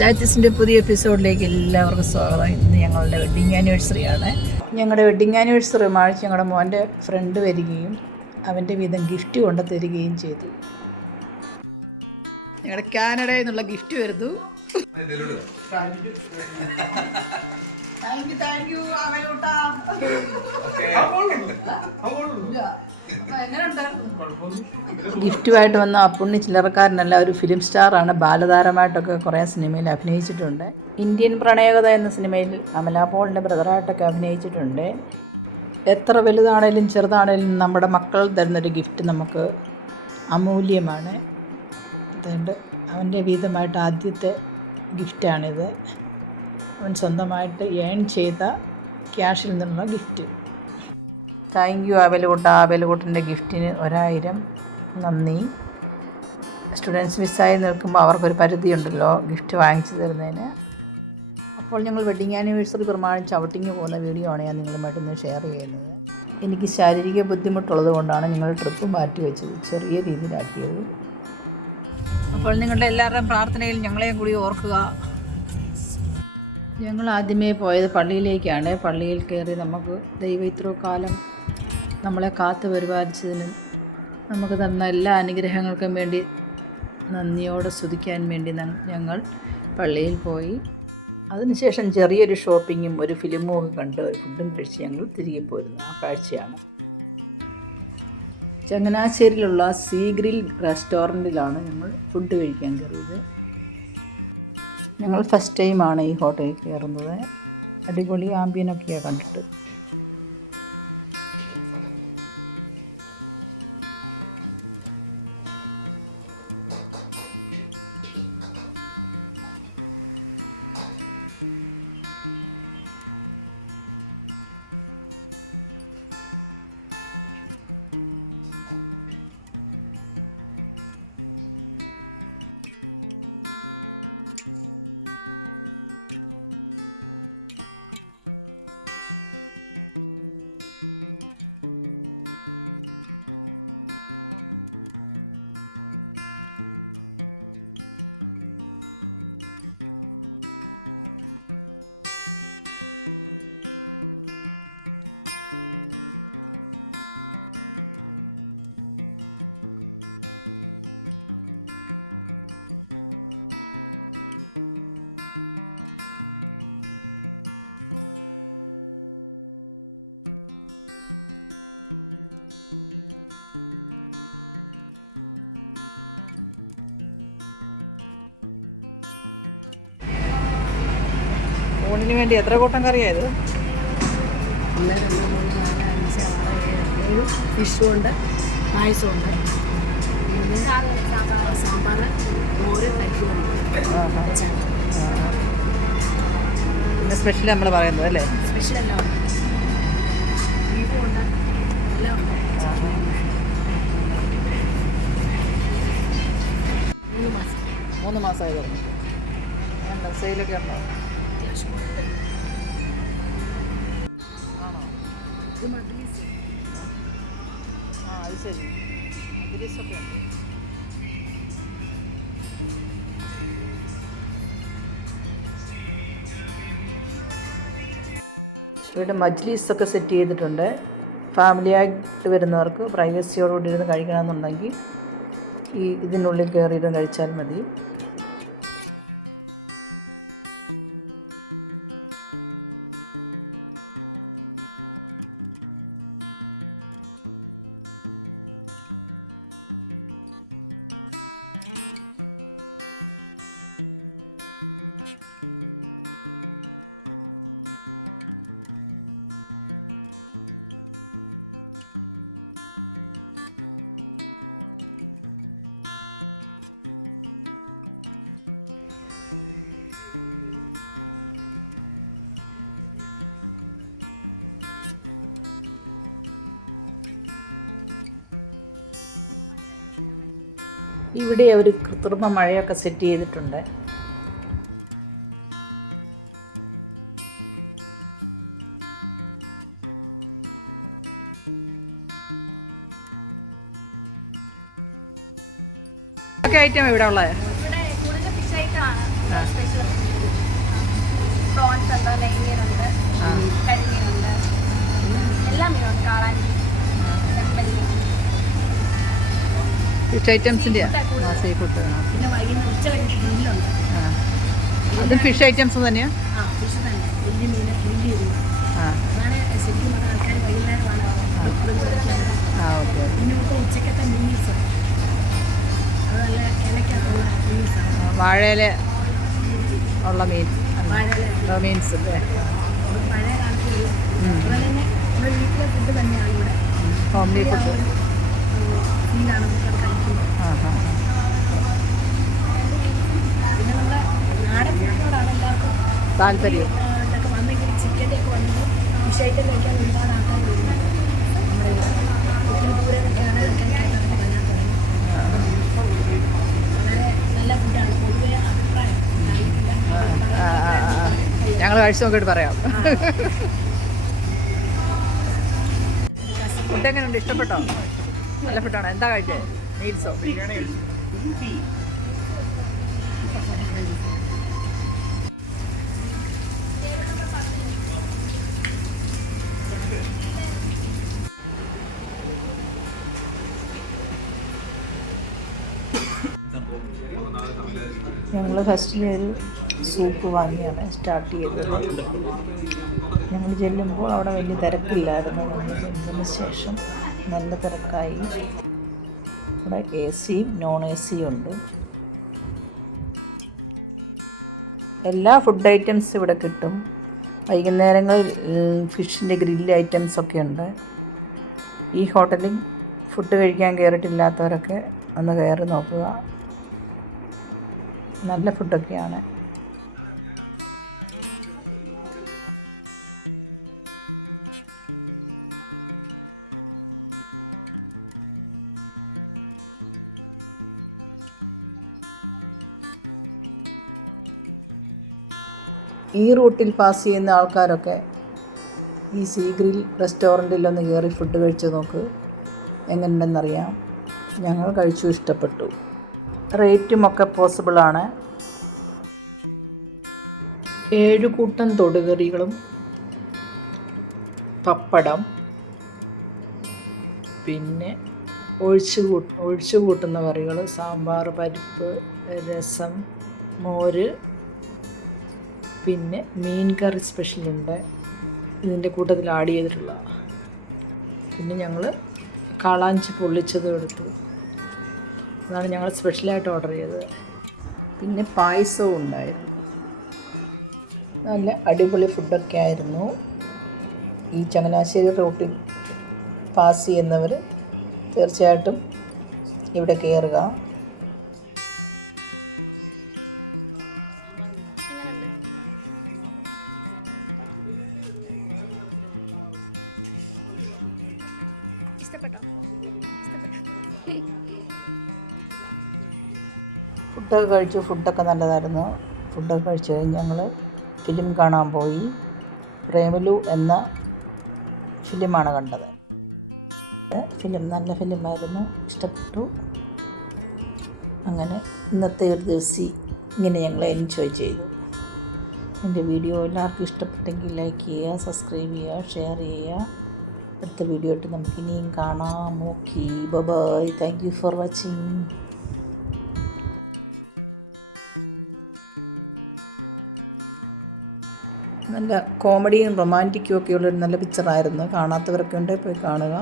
സ്റ്റാറ്റസിൻ്റെ പുതിയ എപ്പിസോഡിലേക്ക് എല്ലാവർക്കും സ്വാഗതം. ഇന്ന് ഞങ്ങളുടെ വെഡ്ഡിങ് ആനിവേഴ്സറി ആണ്. ഞങ്ങളുടെ വെഡ്ഡിങ് ആനിവേഴ്സറി മാഴ്ച ഞങ്ങളുടെ മോൻ്റെ ഫ്രണ്ട് വരികയും അവൻ്റെ വീതം ഗിഫ്റ്റ് കൊണ്ടു തരികയും ചെയ്തു. ഞങ്ങളുടെ കാനഡയിൽ നിന്നുള്ള ഗിഫ്റ്റ് വരുന്നു. ഗിഫ്റ്റുമായിട്ട് വന്ന അപ്പുണ്ണി ചില്ലറക്കാരനല്ല, ഒരു ഫിലിം സ്റ്റാറാണ്. ബാലതാരമായിട്ടൊക്കെ കുറേ സിനിമയിൽ അഭിനയിച്ചിട്ടുണ്ട്. ഇന്ത്യൻ പ്രണയകഥ എന്ന സിനിമയിൽ അമല പോളിൻ്റെ ബ്രദറായിട്ടൊക്കെ അഭിനയിച്ചിട്ടുണ്ട്. എത്ര വലുതാണേലും ചെറുതാണേലും നമ്മുടെ മക്കൾ തരുന്നൊരു ഗിഫ്റ്റ് നമുക്ക് അമൂല്യമാണ്. അതുകൊണ്ട് അവൻ്റെ വീതമായിട്ട് ആദ്യത്തെ ഗിഫ്റ്റാണിത്. അവൻ സ്വന്തമായിട്ട് ഏൺ ചെയ്ത ക്യാഷിൽ നിന്നുള്ള ഗിഫ്റ്റ്. താങ്ക് യു ആബേലുകുട്ടൻ്റെ ഗിഫ്റ്റിന് 1000 നന്ദി. സ്റ്റുഡൻസ് വിസായി നിൽക്കുമ്പോൾ അവർക്കൊരു പരിധിയുണ്ടല്ലോ ഗിഫ്റ്റ് വാങ്ങിച്ചു തരുന്നതിന്. അപ്പോൾ ഞങ്ങൾ വെഡ്ഡിങ് ആനിവേഴ്സറി പ്രമാണിച്ച് ഔട്ടിങ് പോകുന്ന വീഡിയോ ആണ് ഞാൻ നിങ്ങളുമായിട്ട് ഇന്ന് ഷെയർ ചെയ്യുന്നത്. എനിക്ക് ശാരീരിക ബുദ്ധിമുട്ടുള്ളത് കൊണ്ടാണ് ഞങ്ങൾ ട്രിപ്പ് മാറ്റി വെച്ചത്, ചെറിയ രീതിയിലാക്കിയത്. അപ്പോൾ നിങ്ങളുടെ എല്ലാവരുടെയും പ്രാർത്ഥനയിൽ ഞങ്ങളെയും കൂടി ഓർക്കുക. ഞങ്ങൾ ആദ്യമേ പോയത് പള്ളിയിലേക്കാണ്. പള്ളിയിൽ കയറി നമുക്ക് ദൈവം ഇത്രയോ കാലം നമ്മളെ കാത്തു പരിപാലിച്ചതിനും നമുക്ക് തന്ന എല്ലാ അനുഗ്രഹങ്ങൾക്കും വേണ്ടി നന്ദിയോടെ സ്തുതിക്കാൻ വേണ്ടി ഞങ്ങൾ പള്ളിയിൽ പോയി. അതിനുശേഷം ചെറിയൊരു ഷോപ്പിങ്ങും ഒരു ഫിലിമും ഒക്കെ കണ്ട് ഫുഡും കഴിച്ച് ഞങ്ങൾ തിരികെ പോരുന്നു. ആ കാഴ്ചയാണ്. ചങ്ങനാശ്ശേരിയിലുള്ള സീ ഗ്രിൽ റെസ്റ്റോറൻറ്റിലാണ് ഞങ്ങൾ ഫുഡ് കഴിക്കാൻ കയറിയത്. ഞങ്ങൾ ഫസ്റ്റ് ടൈമാണ് ഈ ഹോട്ടലിൽ കയറുന്നത്. അടിപൊളി ആംബിയനൊക്കെയാണ് കണ്ടിട്ട്. ഊണിന് വേണ്ടി എത്ര കൂട്ടം കറിയായത്? 1, 2, 3, 4, 5, 6, 7 ഫിഷും ഉണ്ട്, പായസമുണ്ട്, സാമ്പാർ, മോര്, പരിപ്പുണ്ട്. പിന്നെ സ്പെഷ്യൽ നമ്മൾ പറയുന്നത് അല്ലേ? സ്പെഷ്യൽ എല്ലാം ഉണ്ട്. ബീഫും ഉണ്ട്, എല്ലാം ഉണ്ട്. 3 മാസം. 3 മാസമായി തുടങ്ങി. എന്താ സെയിലൊക്കെ ഉണ്ടോ? ആണോ? ഇത് മദ്രീസ്. അത് ശരി, മദ്രീസൊക്കെ ഉണ്ട്. ഇവിടെ മജ്ലീസൊക്കെ സെറ്റ് ചെയ്തിട്ടുണ്ട്. ഫാമിലിയായിട്ട് വരുന്നവർക്ക് പ്രൈവസിയോടുകൂടി ഇരുന്ന് കഴിക്കണമെന്നുണ്ടെങ്കിൽ ഇതിനുള്ളിൽ കയറിയിരുന്ന് കഴിച്ചാൽ മതി. ഇവിടെ ഒരു കൃത്രിമ മഴയൊക്കെ സെറ്റ് ചെയ്തിട്ടുണ്ട്. ഐറ്റം ഇവിടെ ഉള്ളത്? ഇവിടെ കൂടുതൽ ഫിഷ് ഐറ്റം ആണ് സ്പെഷ്യൽ. കരിമീനുണ്ട്, കരിമീനുണ്ട്, എല്ലാ മീനുണ്ട്. കാളാഞ്ചി, ചെമ്പല്ലി, ഫിഷ് ഐറ്റംസിൻ്റെ സീ ഫുഡ്. പിന്നെ വൈകുന്നേരം ഉച്ച കഴിഞ്ഞ് ഗ്രില്ലുണ്ട്. അത് ഫിഷ് ഐറ്റംസ് തന്നെയാണ്. ഫിഷ് തന്നെ, വലിയ മീൻ ഗ്രില്ല് ചെയ്തു. അതാണ് ശരിക്കും പറഞ്ഞ ആൾക്കാർ വൈകുന്നേരമാണ് ഓക്കെ. പിന്നെ ഇപ്പോൾ ഉച്ചക്കത്തെ മീൽസ് അത് നല്ല ഇലക്കകത്തുള്ള മീൽസാണ്. വാഴയില ഉള്ള മീൻ, വാഴയില മീൻസ് അല്ലേ? പഴയ കാലത്ത് അതുപോലെ തന്നെ നമ്മുടെ വീട്ടിലെ ഫുഡ് തന്നെയാണ് ഇവിടെ. ഹോംലി ഫുഡ് ഫീലാണ് നമുക്ക് കഴിക്കുന്നത്. പിന്നെ നമ്മുടെ നാടൻ ഫുഡിനോടാണ് എല്ലാവർക്കും താല്പര്യം. ഇതൊക്കെ വന്നെങ്കിൽ ചിക്കൻ്റെ ഒക്കെ വന്നെങ്കിൽ ഫിഷ് ഐറ്റം കഴിക്കാൻ ഒരുപാട് ആൾക്കാർ വരുന്നുണ്ട്. നമ്മുടെ ഒത്തിരി ദൂരെ നിന്നൊക്കെയാണ് കഴിക്കാൻ വരാൻ തുടങ്ങി. വളരെ നല്ല ഫുഡാണ് പൊതുവെ അഭിപ്രായം. ഞങ്ങൾ കഴിച്ചു നോക്കിയിട്ട് പറയാം. ഫുഡ് എങ്ങനെയുണ്ട്? ഇഷ്ടപ്പെട്ടോ? നല്ല ഫുഡാണ്. എന്താ കഴിച്ചത്? മീൽസോ? ഞങ്ങൾ ഫസ്റ്റിലൊരു സൂപ്പ് വാങ്ങിയാണ് സ്റ്റാർട്ട് ചെയ്തത്. ഞങ്ങൾ ചെല്ലുമ്പോൾ അവിടെ വലിയ തിരക്കില്ലായിരുന്നു. ഞങ്ങൾ ചെന്നതിന് ശേഷം നല്ല തിരക്കായി. ഇവിടെ എ സിയും നോൺ എ സിയും ഉണ്ട്. എല്ലാ ഫുഡ് ഐറ്റംസും ഇവിടെ കിട്ടും. വൈകുന്നേരങ്ങളിൽ ഫിഷിൻ്റെ ഗ്രില്ല് ഐറ്റംസൊക്കെ ഉണ്ട്. ഈ ഹോട്ടലിൽ ഫുഡ് കഴിക്കാൻ കയറിയിട്ടില്ലാത്തവരൊക്കെ ഒന്ന് കയറി നോക്കുക. നല്ല ഫുഡൊക്കെയാണ്. ഈ റൂട്ടിൽ പാസ് ചെയ്യുന്ന ആൾക്കാരൊക്കെ ഈ സീ ഗ്രിൽ റെസ്റ്റോറൻറ്റിലൊന്ന് കയറി ഫുഡ് കഴിച്ച് നോക്ക്, എങ്ങനെയുണ്ടെന്നറിയാം. ഞങ്ങൾ കഴിച്ചു, ഇഷ്ടപ്പെട്ടു. റേറ്റുമൊക്കെ പോസിബിളാണ്. 7 കൂട്ടം തൊടുകറികളും പപ്പടം, പിന്നെ ഒഴിച്ചു കൂട്ടുന്ന കറികൾ, സാമ്പാർ, പരിപ്പ്, രസം, മോര്, പിന്നെ മീൻ കറി സ്പെഷ്യലുണ്ട് ഇതിൻ്റെ കൂട്ടത്തിൽ ആഡ് ചെയ്തിട്ടുള്ള. പിന്നെ ഞങ്ങൾ കാളാഞ്ചി പൊള്ളിച്ചതും എടുത്തു. അതാണ് ഞങ്ങൾ സ്പെഷ്യലായിട്ട് ഓർഡർ ചെയ്തത്. പിന്നെ പായസവും ഉണ്ടായിരുന്നു. നല്ല അടിപൊളി ഫുഡൊക്കെ ആയിരുന്നു. ഈ ചങ്ങനാശ്ശേരി റൂട്ടിൽ പാസ് ചെയ്യുന്നവർ തീർച്ചയായിട്ടും ഇവിടെ കയറുക. ഫുഡൊക്കെ കഴിച്ചു. ഫുഡൊക്കെ നല്ലതായിരുന്നു. ഫുഡൊക്കെ കഴിച്ച് കഴിഞ്ഞ് ഞങ്ങൾ ഫിലിം കാണാൻ പോയി. പ്രേമലു എന്ന ഫിലിമാണ് കണ്ടത്. ഫിലിം നല്ല ഫിലിമായിരുന്നു, ഇഷ്ടപ്പെട്ടു. അങ്ങനെ ഇന്നത്തെ ഒരു ദിവസം ഇങ്ങനെ ഞങ്ങൾ എൻജോയ് ചെയ്തു. എൻ്റെ വീഡിയോ എല്ലാവർക്കും ഇഷ്ടപ്പെട്ടെങ്കിൽ ലൈക്ക് ചെയ്യുക, സബ്സ്ക്രൈബ് ചെയ്യുക, ഷെയർ ചെയ്യുക. അടുത്ത വീഡിയോ ആയിട്ട് നമുക്കിനിയും കാണാം. Okay, bye. Thank you for watching. നല്ല കോമഡിയും റൊമാൻറ്റിക്കും ഒക്കെയുള്ളൊരു നല്ല പിക്ചറായിരുന്നു. കാണാത്തവരൊക്കെ ഉണ്ടെങ്കിൽ പോയി കാണുക.